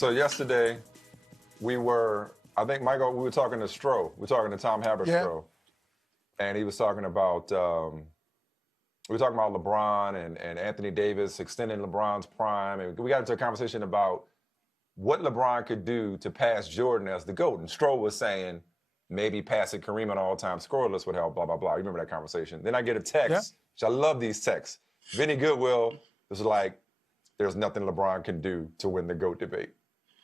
So yesterday, I think, Michael, we were talking to Stroh. We were talking to Tom Haberstroh. And he was talking about, we were talking about LeBron and Anthony Davis extending LeBron's prime. And we got into a conversation about what LeBron could do to pass Jordan as the GOAT. And Stroh was saying maybe passing Kareem on all-time scoreless would help, blah, blah, blah. You remember that conversation? Then I get a text, which I love these texts. Vinny Goodwill was like, there's nothing LeBron can do to win the GOAT debate.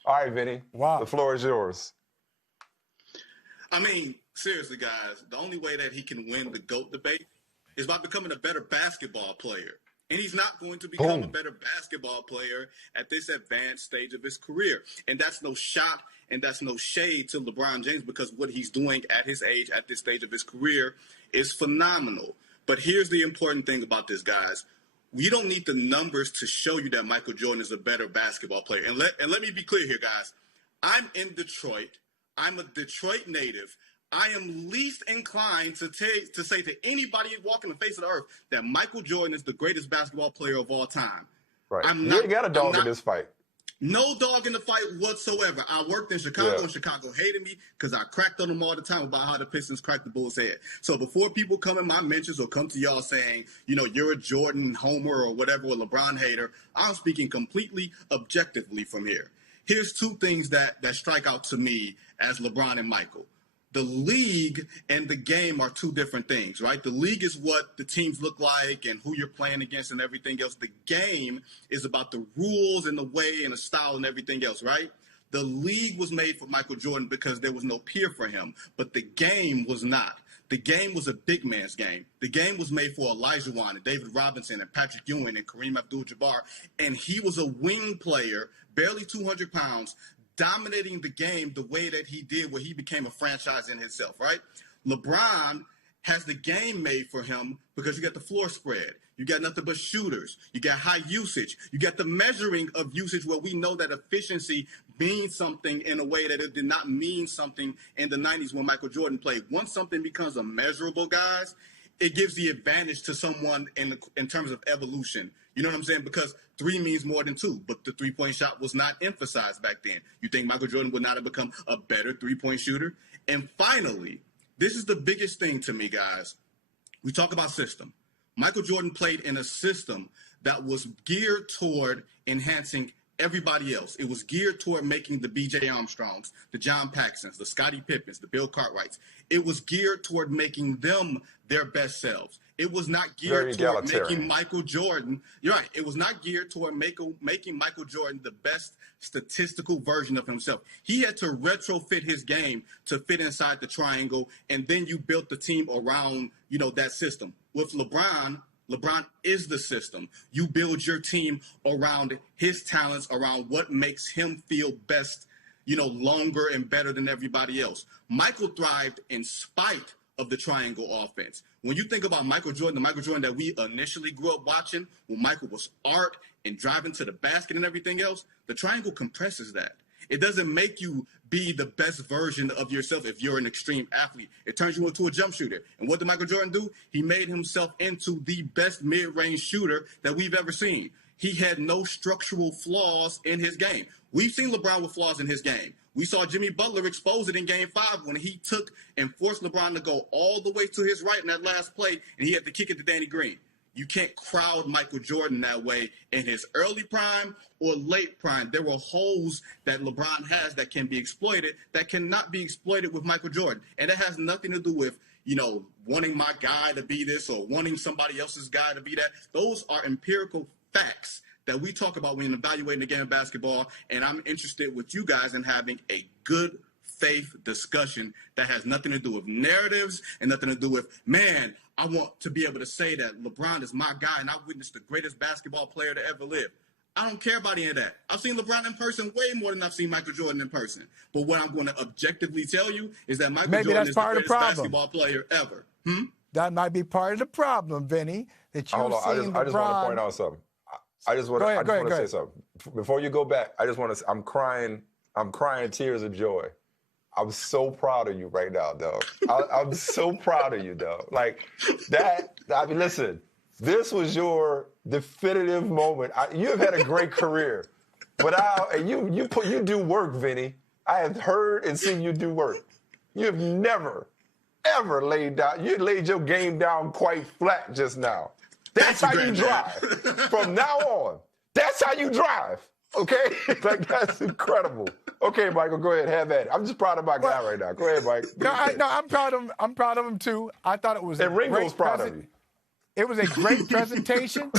All right, Vinny. Wow. The floor is yours. I mean, seriously, guys, the only way that he can win the GOAT debate is by becoming a better basketball player. And he's not going to become a better basketball player at this advanced stage of his career. And that's no shot and that's no shade to LeBron James, because what he's doing at his age, at this stage of his career, is phenomenal. But here's the important thing about this, guys. We don't need the numbers to show you that Michael Jordan is a better basketball player. And let me be clear here, guys. I'm in Detroit. I'm a Detroit native. I am least inclined to say to anybody walking the face of the earth that Michael Jordan is the greatest basketball player of all time. Right. You got a dog in this fight. No dog in the fight whatsoever. I worked in Chicago, and Chicago hated me because I cracked on them all the time about how the Pistons cracked the Bulls' head. So before people come in my mentions or come to y'all saying, you know, you're a Jordan homer or whatever, or LeBron hater, I'm speaking completely objectively from here. Here's two things that strike out to me as LeBron and Michael. The league and the game are two different things, right? The league is what the teams look like and who you're playing against and everything else. The game is about the rules and the way and the style and everything else, right? The league was made for Michael Jordan because there was no peer for him, but the game was not. The game was a big man's game. The game was made for Olajuwon and David Robinson and Patrick Ewing and Kareem Abdul-Jabbar, and he was a wing player, barely 200 pounds, dominating the game the way that he did, where he became a franchise in himself, right? LeBron has the game made for him because you got the floor spread. You got nothing but shooters. You got high usage. You got the measuring of usage, where we know that efficiency means something in a way that it did not mean something in the 90s when Michael Jordan played. Once something becomes immeasurable, guys, it gives the advantage to someone in terms of evolution. You know what I'm saying? Because 3 means more than 2, but the three-point shot was not emphasized back then. You think Michael Jordan would not have become a better three-point shooter? And finally, this is the biggest thing to me, guys. We talk about system. Michael Jordan played in a system that was geared toward enhancing everybody else. It was geared toward making the B.J. Armstrongs, the John Paxsons, the Scottie Pippens, the Bill Cartwrights. It was geared toward making them their best selves. It was not geared toward making Michael Jordan. You're right. It was not geared toward making Michael Jordan the best statistical version of himself. He had to retrofit his game to fit inside the triangle, and then you built the team around, you know, that system. With LeBron is the system. You build your team around his talents, around what makes him feel best, you know, longer and better than everybody else. Michael thrived in spite of the triangle offense. When you think about Michael Jordan, the Michael Jordan that we initially grew up watching, when Michael was art and driving to the basket and everything else, the triangle compresses that. It doesn't make you be the best version of yourself if you're an extreme athlete. It turns you into a jump shooter. And what did Michael Jordan do? He made himself into the best mid-range shooter that we've ever seen. He had no structural flaws in his game. We've seen LeBron with flaws in his game. We saw Jimmy Butler expose it in Game 5 when he took and forced LeBron to go all the way to his right in that last play, and he had to kick it to Danny Green. You can't crowd Michael Jordan that way in his early prime or late prime. There were holes that LeBron has that can be exploited that cannot be exploited with Michael Jordan. And that has nothing to do with, you know, wanting my guy to be this or wanting somebody else's guy to be that. Those are empirical facts that we talk about when evaluating the game of basketball, and I'm interested with you guys in having a good faith discussion that has nothing to do with narratives and nothing to do with, man, I want to be able to say that LeBron is my guy and I witnessed the greatest basketball player to ever live. I don't care about any of that. I've seen LeBron in person way more than I've seen Michael Jordan in person. But what I'm going to objectively tell you is that Michael Jordan is the greatest basketball player ever. That might be part of the problem, Vinny, that you've seen I just want to point out something. I just want to say something. Before you go back, I just want to say, I'm crying tears of joy. I'm so proud of you right now, dog. I'm so proud of you, dog. Like, that, I mean, listen, this was your definitive moment. You have had a great career, But you do work, Vinny. I have heard and seen you do work. You have never, ever laid your game down quite flat just now. That's how you drive. From now on, that's how you drive. Okay? Like, that's incredible. Okay, Michael, go ahead, have at it. I'm just proud of my guy right now. Go ahead, Mike. I'm proud of him. I'm proud of him too. I thought it was and Ringo's proud of you. It was a great presentation.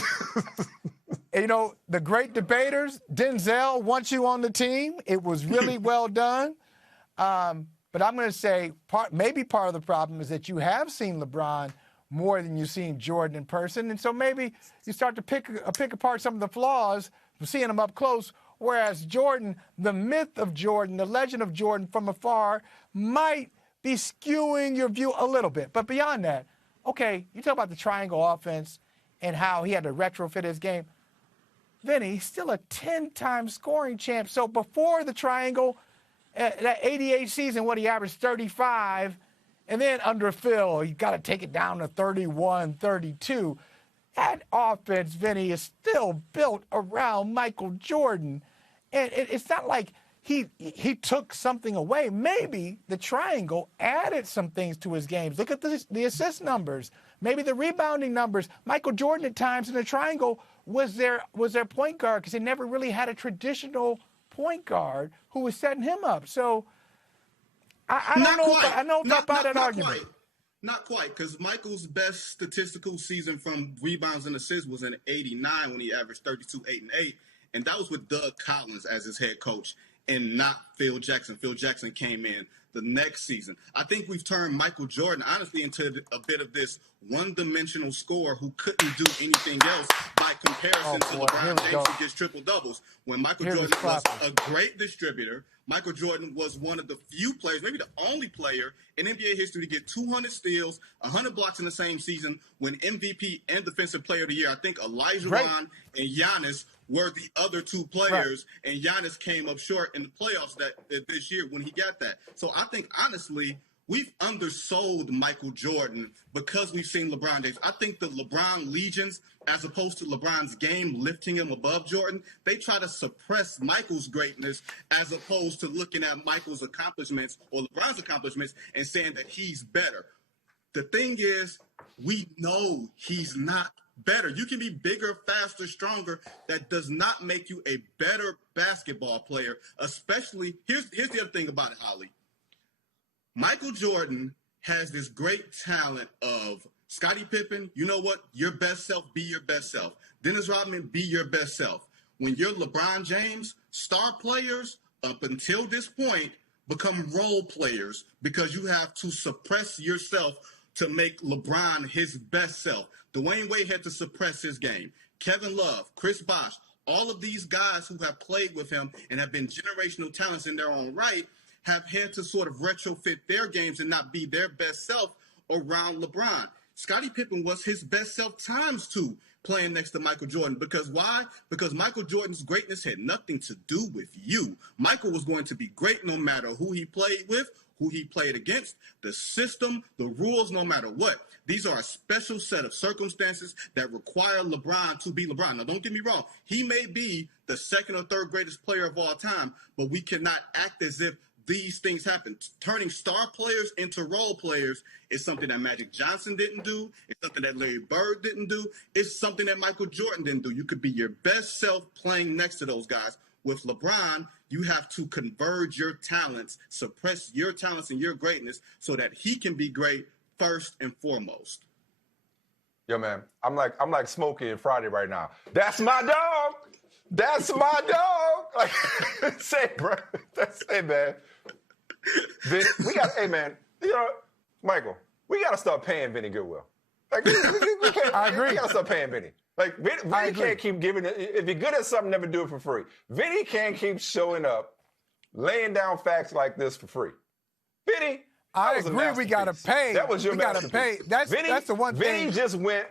And, you know, the great debaters, Denzel wants you on the team. It was really well done. But I'm going to say maybe part of the problem is that you have seen LeBron more than you've seen Jordan in person. And so maybe you start to pick apart some of the flaws from seeing him up close, whereas Jordan, the myth of Jordan, the legend of Jordan from afar might be skewing your view a little bit. But beyond that, okay, you talk about the triangle offense and how he had to retrofit his game. Vinny, he's still a 10-time scoring champ. So before the triangle, that 88 season, what he averaged 35, and then under Phil, you got to take it down to 31, 32. That offense, Vinny, is still built around Michael Jordan. And it's not like he took something away. Maybe the triangle added some things to his games. Look at the assist numbers, maybe the rebounding numbers. Michael Jordan at times in the triangle was their point guard because they never really had a traditional point guard who was setting him up. So I don't know if I buy that argument. Not quite, because Michael's best statistical season from rebounds and assists was in '89 when he averaged 32, 8, and 8, and that was with Doug Collins as his head coach and not Phil Jackson. Phil Jackson came in the next season. I think we've turned Michael Jordan, honestly, into a bit of this one-dimensional scorer who couldn't do anything else by comparison to LeBron James who gets triple-doubles. When Michael Jordan was a great distributor, Michael Jordan was one of the few players, maybe the only player in NBA history to get 200 steals, 100 blocks in the same season, when MVP and Defensive Player of the Year. I think Elijah Wan and Giannis were the other two players, and Giannis came up short in the playoffs this year when he got that. So I think, honestly, we've undersold Michael Jordan because we've seen LeBron James. I think the LeBron legions, as opposed to LeBron's game lifting him above Jordan, they try to suppress Michael's greatness as opposed to looking at Michael's accomplishments or LeBron's accomplishments and saying that he's better. The thing is, we know he's not better. You can be bigger, faster, stronger. That does not make you a better basketball player, especially, here's the other thing about it, Holley. Michael Jordan has this great talent of Scottie Pippen, you know what? Your best self, be your best self. Dennis Rodman, be your best self. When you're LeBron James, star players, up until this point, become role players because you have to suppress yourself to make LeBron his best self. Dwayne Wade had to suppress his game. Kevin Love, Chris Bosh, all of these guys who have played with him and have been generational talents in their own right have had to sort of retrofit their games and not be their best self around LeBron. Scottie Pippen was his best self times two playing next to Michael Jordan. Because why? Because Michael Jordan's greatness had nothing to do with you. Michael was going to be great no matter who he played with, who he played against, the system, the rules, no matter what. These are a special set of circumstances that require LeBron to be LeBron. Now, don't get me wrong. He may be the second or third greatest player of all time, but we cannot act as if these things happen. Turning star players into role players is something that Magic Johnson didn't do. It's something that Larry Bird didn't do. It's something that Michael Jordan didn't do. You could be your best self playing next to those guys. With LeBron, you have to converge your talents, suppress your talents and your greatness so that he can be great first and foremost. Yo, man, I'm like Smokey and Friday right now. That's my dog. That's my dog. Like, say, bro. Hey, man. We got, hey, man. You know, Michael, we got to start paying Vinny Goodwill. Like, we can't, I agree. We got to start paying Vinny. Like, Vinny can't keep giving it. If you're good at something, never do it for free. Vinny can't keep showing up, laying down facts like this for free. Vinny, I agree. We got to pay. That was your masterpiece. We got to pay. That's the one thing. Vinny just went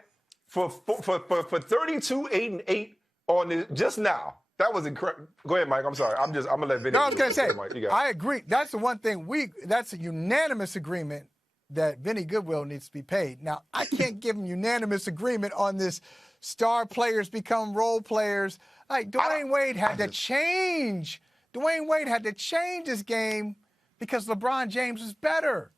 for 32, 8, and 8 on this just now. That was incredible. Go ahead, Mike. I'm sorry. I'm gonna let Vinny. No, I was gonna say. Mike, I agree. That's the one thing that's a unanimous agreement that Vinny Goodwill needs to be paid. Now, I can't give him unanimous agreement on this star players become role players. Like, Dwayne Wade had to change. Dwayne Wade had to change his game because LeBron James was better.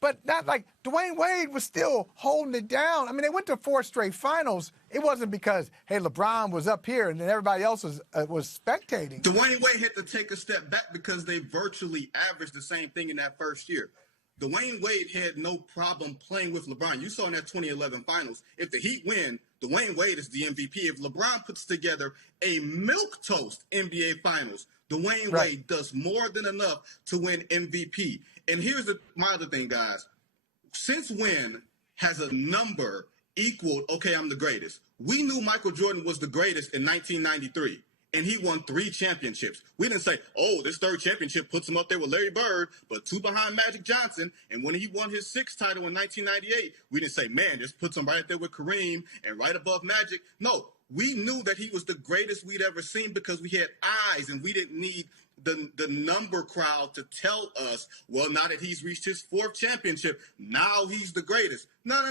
But not like Dwayne Wade was still holding it down. I mean, they went to 4 straight finals. It wasn't because, hey, LeBron was up here and then everybody else was spectating. Dwayne Wade had to take a step back because they virtually averaged the same thing in that first year. Dwayne Wade had no problem playing with LeBron. You saw in that 2011 finals, if the Heat win, Dwayne Wade is the MVP. If LeBron puts together a milquetoast NBA finals, Dwayne Wade does more than enough to win MVP. And here's my other thing, guys. Since when has a number equaled, okay, I'm the greatest? We knew Michael Jordan was the greatest in 1993, and he won 3 championships. We didn't say, oh, this 3rd championship puts him up there with Larry Bird, but 2 behind Magic Johnson. And when he won his 6th title in 1998, we didn't say, man, this puts him right there with Kareem and right above Magic. No, we knew that he was the greatest we'd ever seen because we had eyes, and we didn't need the number crowd to tell us, well, now that he's reached his 4th championship, now he's the greatest. No.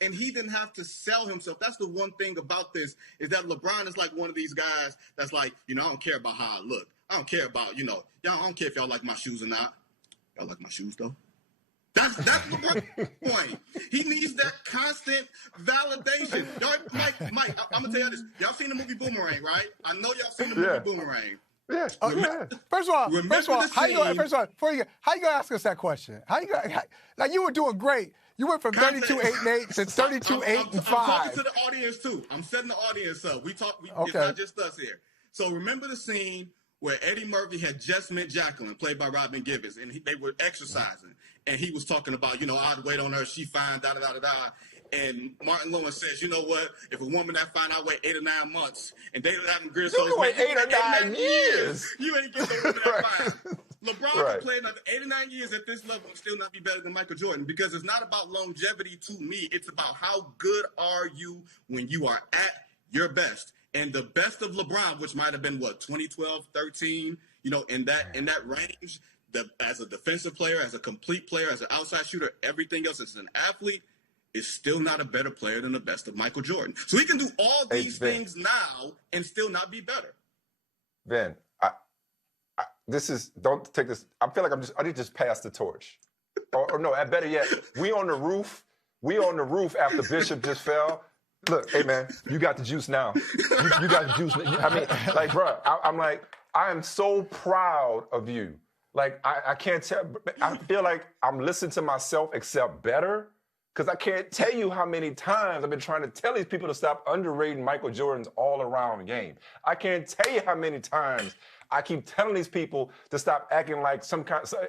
And he didn't have to sell himself. That's the one thing about this, is that LeBron is like one of these guys that's like, I don't care about how I look. I don't care about, y'all, I don't care if y'all like my shoes or not. Y'all like my shoes, though? That's the point. He needs that constant validation. Y'all, Mike, I'm going to tell y'all this. Y'all seen the movie Boomerang, right? I know y'all seen the movie Boomerang. Yeah. First of all, how you gonna ask us that question? Like, you were doing great. You went from 32-8-8 to 32-8-5. I'm talking to the audience too. I'm setting the audience up. It's not just us here. So remember the scene where Eddie Murphy had just met Jacqueline, played by Robin Givens, and they were exercising, and he was talking about, I'd wait on her, she fine, da-da-da-da-da. And Martin Lewis says, you know what? If a woman that fine, I wait 8 or 9 months, and they have them grid souls. You wait 8 or 9 years. You ain't get the woman that fine. LeBron can play another 8 or 9 years at this level and still not be better than Michael Jordan, because it's not about longevity to me. It's about how good are you when you are at your best. And the best of LeBron, which might have been 2012, 13, in that range, as a defensive player, as a complete player, as an outside shooter, everything else as an athlete, is still not a better player than the best of Michael Jordan. So he can do all these things now and still not be better. Ben, don't take this. I feel like I need to just pass the torch. or no, better yet, we on the roof after Bishop just fell. Look, hey man, you got the juice now. You got the juice. I mean, like, bro, I am so proud of you. Like, I can't tell. I feel like I'm listening to myself except better. Because I can't tell you how many times I've been trying to tell these people to stop underrating Michael Jordan's all-around game. I can't tell you how many times I keep telling these people to stop acting like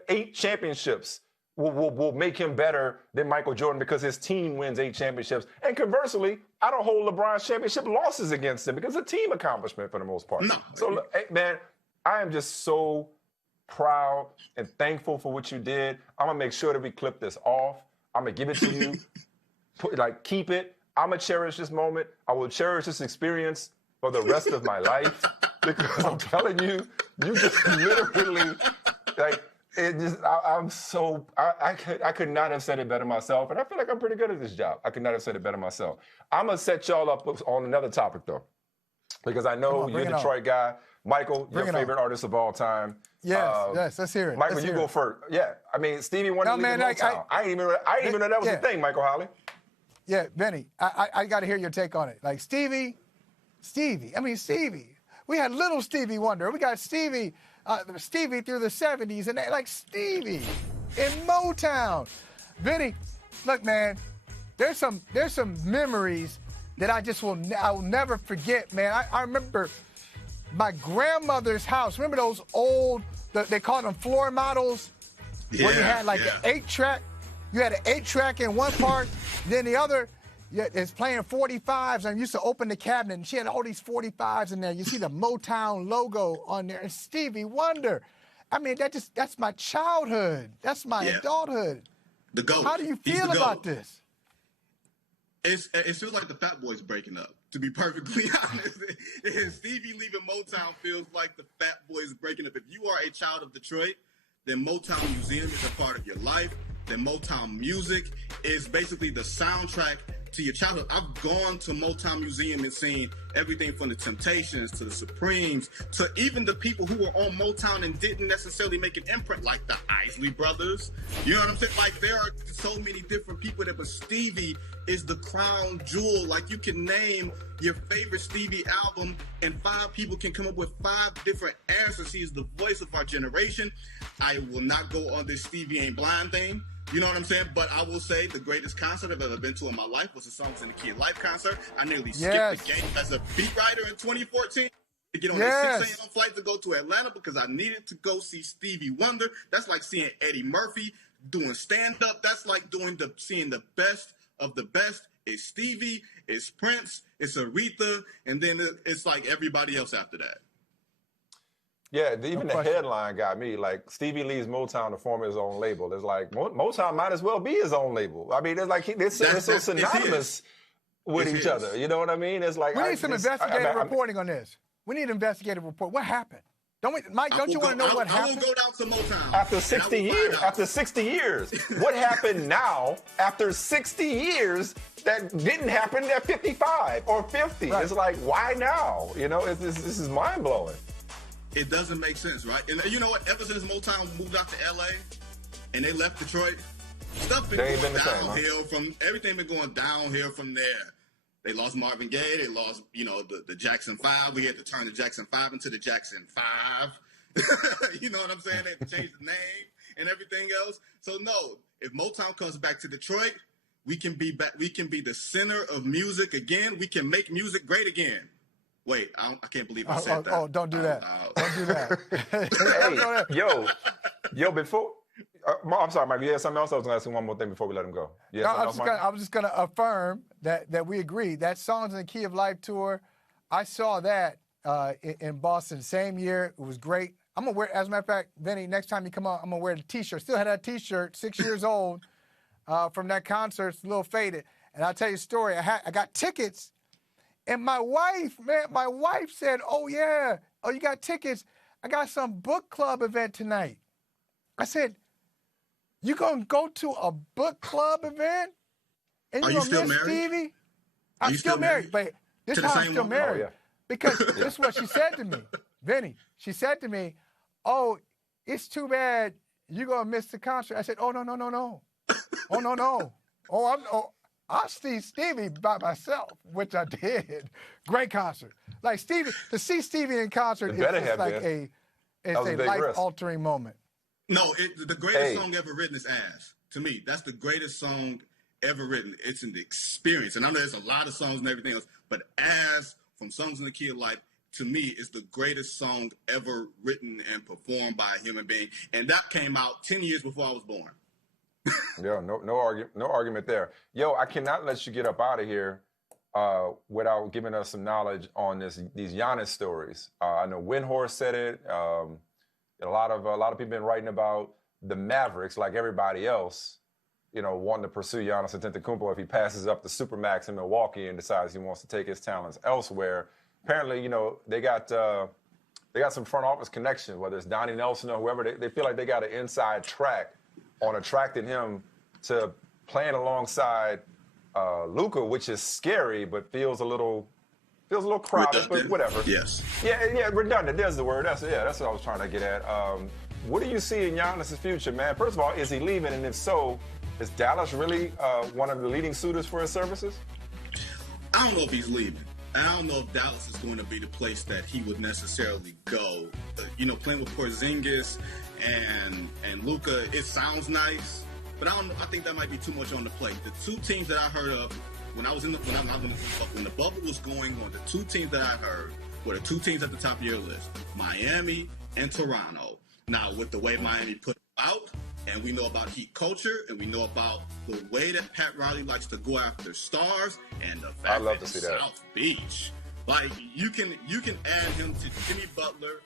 8 championships will make him better than Michael Jordan because his team wins 8 championships. And conversely, I don't hold LeBron's championship losses against him because it's a team accomplishment for the most part. No. So, hey, man, I am just so proud and thankful for what you did. I'm going to make sure that we clip this off. I'm going to give it to you. Keep it. I'm going to cherish this moment. I will cherish this experience for the rest of my life because I'm telling you, you just literally, I could not have said it better myself, and I feel like I'm pretty good at this job. I could not have said it better myself. I'm going to set y'all up on another topic, though, because I know you're a Detroit guy. Michael, your favorite artist of all time. Yes, let's hear it. Michael, you go first. Yeah, I mean, Stevie Wonder. Motown. I didn't even know that was a thing, Michael Holley. Yeah, Benny, I got to hear your take on it. Like, Stevie. We had little Stevie Wonder. We got Stevie through the 70s, and Stevie in Motown. Benny, look, man, there's some memories that I'll never forget, man. I remember my grandmother's house. Remember those old, they called them floor models, where you had an 8-track. You had an 8-track in one part, then the other is playing 45s, and I used to open the cabinet, and she had all these 45s in there. You see the Motown logo on there, and Stevie Wonder. I mean, that's my childhood. That's my adulthood. The GOAT. How do you feel about this? It feels like the Fat Boys breaking up, to be perfectly honest. And Stevie leaving Motown feels like the Fat Boys breaking up. If you are a child of Detroit, then Motown Museum is a part of your life. Then Motown music is basically the soundtrack to your childhood. I've gone to Motown Museum and seen everything from the Temptations to the Supremes to even the people who were on Motown and didn't necessarily make an imprint, like the Isley Brothers. You know what I'm saying? Like, there are so many different people but Stevie is the crown jewel. Like, you can name your favorite Stevie album and 5 people can come up with 5 different answers. He is the voice of our generation. I will not go on this Stevie Ain't Blind thing. You know what I'm saying? But I will say the greatest concert I've ever been to in my life was the Songs in the Key of Life concert. I nearly skipped the game as a beat writer in 2014 to get on a 6 a.m. flight to go to Atlanta because I needed to go see Stevie Wonder. That's like seeing Eddie Murphy doing stand-up. That's like seeing the best of the best. It's Stevie, it's Prince, it's Aretha, and then it's like everybody else after that. Yeah, even the headline got me. Like, Stevie leaves Motown to form his own label. It's like, Motown might as well be his own label. I mean, it's like, they're so synonymous with each other. You know what I mean? It's like, we need some investigative reporting on this. We need investigative report. What happened? Mike, don't you want to know what happened? I will go down to Motown. After 60 years. After 60 years. What happened now after 60 years that didn't happen at 55 or 50? Right. It's like, why now? You know, this is mind-blowing. It doesn't make sense, right? And you know what? Ever since Motown moved out to LA and they left Detroit, stuff been going downhill everything been going downhill from there. They lost Marvin Gaye, they lost, the Jackson 5. We had to turn the Jackson 5 into the Jackson 5. You know what I'm saying? They had to change the name and everything else. So no, if Motown comes back to Detroit, we can be the center of music again. We can make music great again. Wait, I can't believe I said that. Oh, don't do that. Don't do that. Hey, yo, before... I'm sorry, Mike. You had something else? I was going to ask you one more thing before we let him go. I was just going to affirm that we agree. That Songs in the Key of Life tour, I saw that in Boston same year. It was great. I'm going to wear, as a matter of fact, Vinny, next time you come out, I'm going to wear the T-shirt. Still had that T-shirt, 6 years old, from that concert. It's a little faded. And I'll tell you a story. I got tickets. And my wife said, oh, you got tickets. I got some book club event tonight. I said, you going to go to a book club event? And you going to miss Stevie? I'm still married, but this is how I'm still married. Oh, yeah. Because this is what she said to me. Vinny, she said to me, oh, it's too bad you're going to miss the concert. I said, oh, no. Oh, no. I'll see Stevie by myself, which I did. Great concert. Like to see Stevie in concert is just like a life-altering moment. No, the greatest song ever written is Ass. To me, that's the greatest song ever written. It's an experience. And I know there's a lot of songs and everything else, but Ass from Songs in the Key of Life, to me, is the greatest song ever written and performed by a human being. And that came out 10 years before I was born. Yeah, no argument there. Yo, I cannot let you get up out of here without giving us some knowledge on these Giannis stories. I know Windhorse said it. A lot of people been writing about the Mavericks, like everybody else, wanting to pursue Giannis Antetokounmpo if he passes up the Supermax in Milwaukee and decides he wants to take his talents elsewhere. Apparently, they got some front office connection, whether it's Donnie Nelson or whoever. They feel like they got an inside track on attracting him to playing alongside Luka, which is scary, but feels a little crowded, but whatever. Yes. Yeah, redundant. There's the word. That's what I was trying to get at. What do you see in Giannis' future, man? First of all, is he leaving? And if so, is Dallas really one of the leading suitors for his services? I don't know if he's leaving. I don't know if Dallas is going to be the place that he would necessarily go. Playing with Porzingis and Luka, it sounds nice, but I think that might be too much on the plate. The two teams that I heard of when the bubble was going on, the two teams that I heard were the two teams at the top of your list: Miami and Toronto. Now, with the way Miami put out, and we know about Heat culture, and we know about the way that Pat Riley likes to go after stars, and the fact that South Beach, like you can add him to Jimmy Butler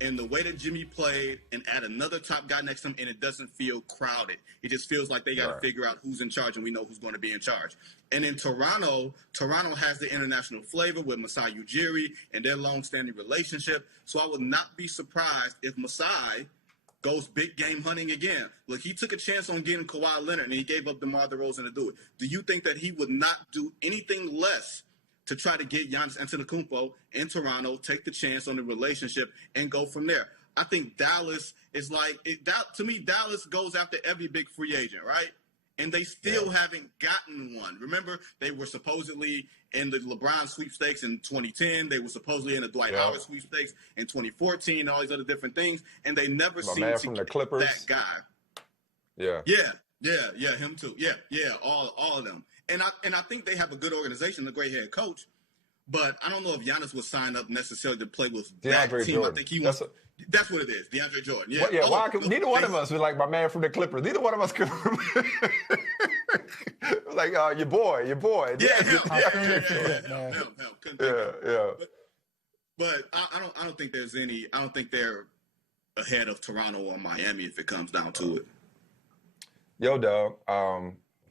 and the way that Jimmy played, and add another top guy next to him, and it doesn't feel crowded. It just feels like they got to figure out who's in charge, and we know who's going to be in charge. And in Toronto has the international flavor with Masai Ujiri and their long-standing relationship. So I would not be surprised if Masai goes big game hunting again. Look, he took a chance on getting Kawhi Leonard, and he gave up DeMar DeRozan to do it. Do you think that he would not do anything less to try to get Giannis Antetokounmpo in Toronto, take the chance on the relationship, and go from there? I think Dallas is to me, Dallas goes after every big free agent, right? And they still haven't gotten one. Remember, they were supposedly in the LeBron sweepstakes in 2010. They were supposedly in the Dwight Howard sweepstakes in 2014, and all these other different things. And they never seemed to get that guy. Yeah, him too. Yeah, all of them. And I think they have a good organization, a great head coach. But I don't know if Giannis would sign up necessarily to play with that team. Jordan. I think he wants. That's what it is, DeAndre Jordan. Yeah. Why neither one of us was like my man from the Clippers. Neither one of us could. Like your boy. Yeah, him. Yeah. But I don't think there's any. I don't think they're ahead of Toronto or Miami if it comes down to it. Yo, dog.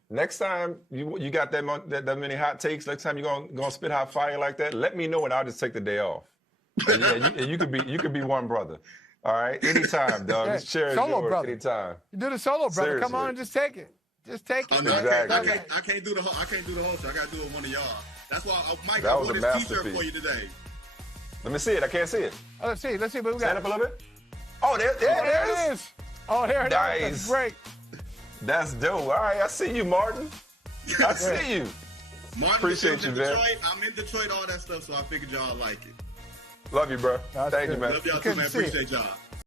Next time you got that many hot takes, next time you're gonna spit hot fire like that, let me know and I'll just take the day off. And you could be one brother. All right, anytime, dog. Just share yours anytime. You do the solo, brother. Seriously. Come on and just take it. Just take it. Oh, no, Exactly. I can't do the whole show. I gotta do it with one of y'all. That's why, Mike, That I was wore a this T-shirt masterpiece. for you today. Let me see it. I can't see it. Oh, let's see what we got. Stand up a little bit. Oh, there it is. Oh, there it is. Nice. That's great. That's dope. All right, I see you, Martin. I see you. Martin, Appreciate you, man. Detroit. I'm in Detroit, all that stuff, so I figured y'all like it. Love you, bro. Thank you, man. Love y'all too, man. Appreciate y'all.